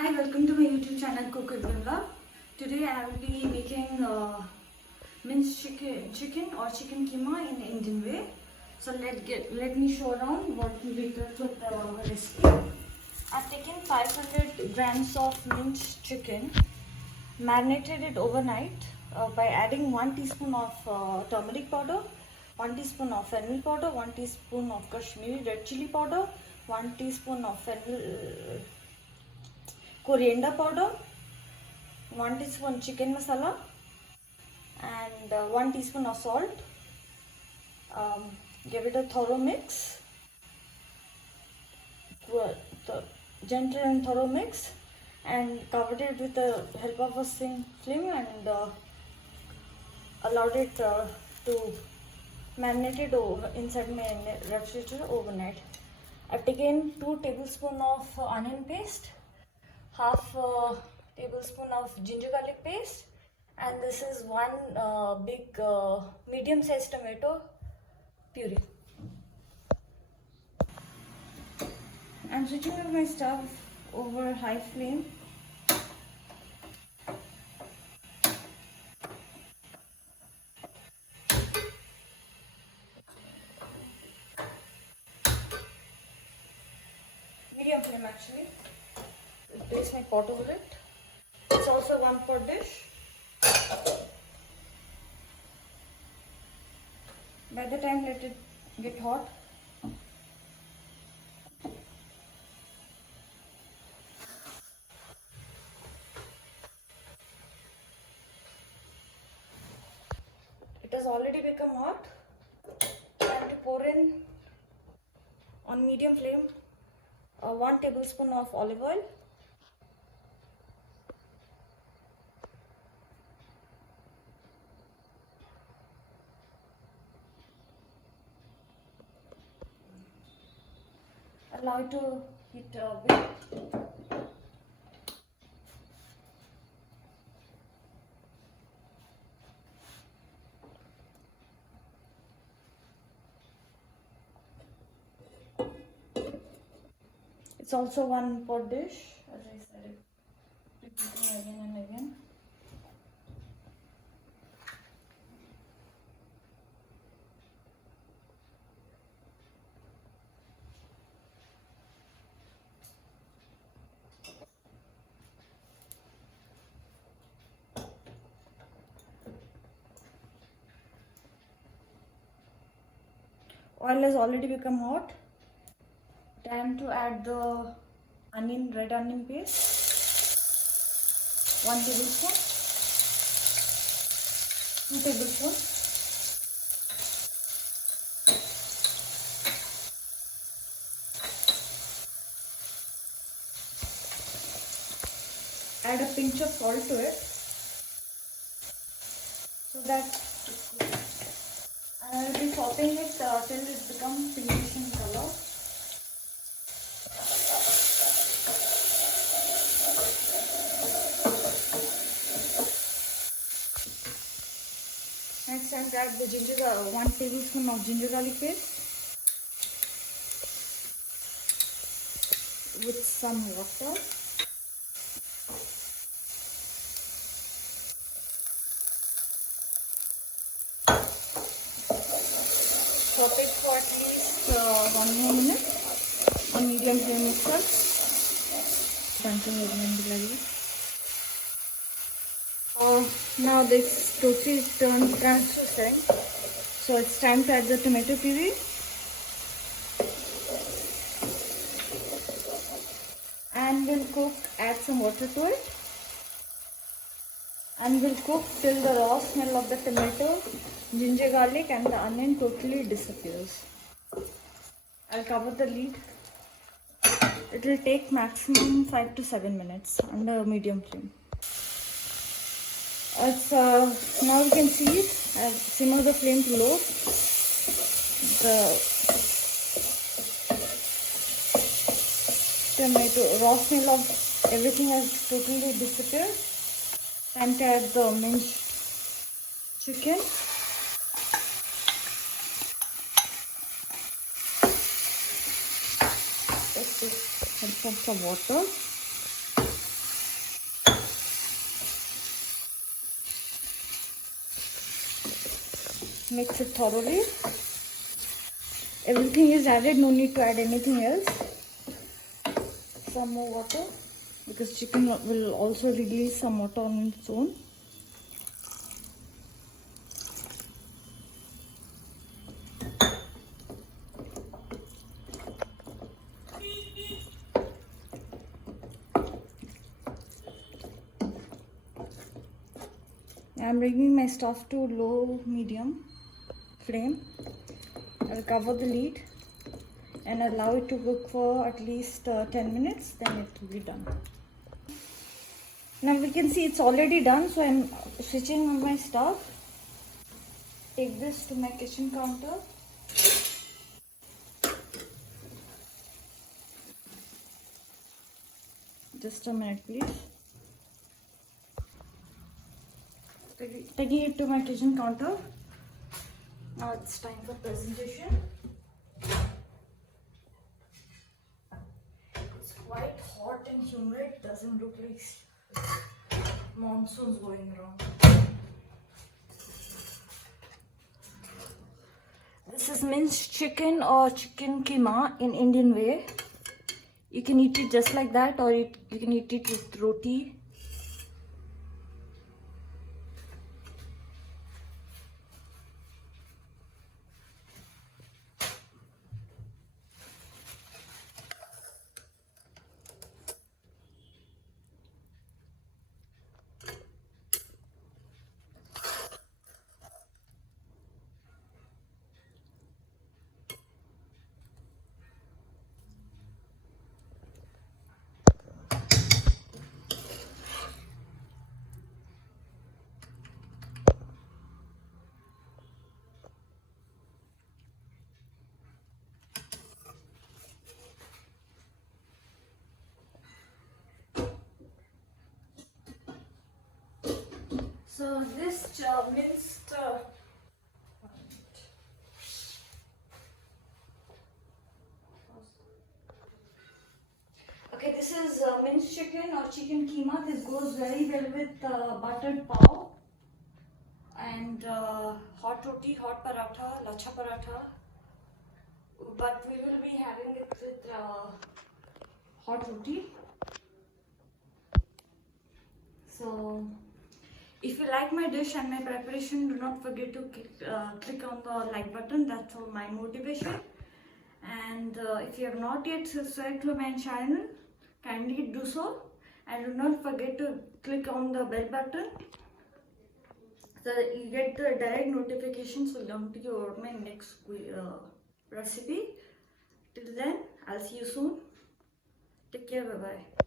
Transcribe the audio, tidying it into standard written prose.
Hi, welcome to my YouTube channel Cook with Ganga. Today I will be making minced chicken or chicken keema in Indian way. So let me show around what we did with the recipe. I've taken 500 grams of minced chicken, marinated it overnight by adding 1 teaspoon of turmeric powder, 1 teaspoon of fennel powder, 1 teaspoon of Kashmiri red chili powder, 1 teaspoon of coriander powder, 1 teaspoon chicken masala, and 1 teaspoon of salt. Give it a thorough mix, gentle and thorough mix, and covered it with the help of a flame and allowed it to marinate it inside my refrigerator overnight. I've taken 2 tablespoons of onion paste, half tablespoon of ginger garlic paste, and this is one big medium sized tomato puree. I'm switching up my stove over high flame. Medium flame actually. I'll place my pot over it. It's also one pot dish. By the time let it get hot, it has already become hot. Time to pour in on medium flame 1 tablespoon of olive oil. Allow it to heat a bit. It's also one pot dish, as I said, repeating again and again. Oil has already become hot. Time to add the red onion paste, 1 tablespoon, 2 tablespoons. Add a pinch of salt to it so that I will be sauteing it till it becomes pinkish in color. Next, I add the 1 tablespoon of ginger garlic paste with some water. Saute it for at least 1 more minute on medium flame itself. Now this totally turned translucent, so it's time to add the tomato puree and add some water to it, and we'll cook till the raw smell of the tomato, ginger garlic and the onion totally disappears. I'll cover the lid. It will take maximum 5 to 7 minutes under medium flame. Now you can see it. I've simmered the flame to low. The tomato raw smell of everything has totally disappeared. Time to add the minced chicken. Let's just add some water. Mix it thoroughly. Everything is added, no need to add anything else. Some more water because chicken will also release some water on its own. I'm bringing my stuff to low medium flame. I'll cover the lid and allow it to cook for at least 10 minutes, then it will be done. Now we can see it's already done, so I'm switching on my stove. Take this to my kitchen counter. Just a minute, please. Taking it to my kitchen counter. Now it's time for presentation. It's quite hot and humid. Doesn't look like monsoon's going around. This is minced chicken or chicken keema in Indian way. You can eat it just like that, or you can eat it with roti. So this minced okay, this is minced chicken or chicken keema. This goes very well with buttered pav and hot roti, hot paratha, lacha paratha. But we will be having it with hot roti. So if you like my dish and my preparation, do not forget to click on the like button. That's all my motivation. And if you have not yet subscribed to my channel, kindly do so. And do not forget to click on the bell button so that you get the direct notifications along to your my next recipe. Till then, I'll see you soon. Take care. Bye bye.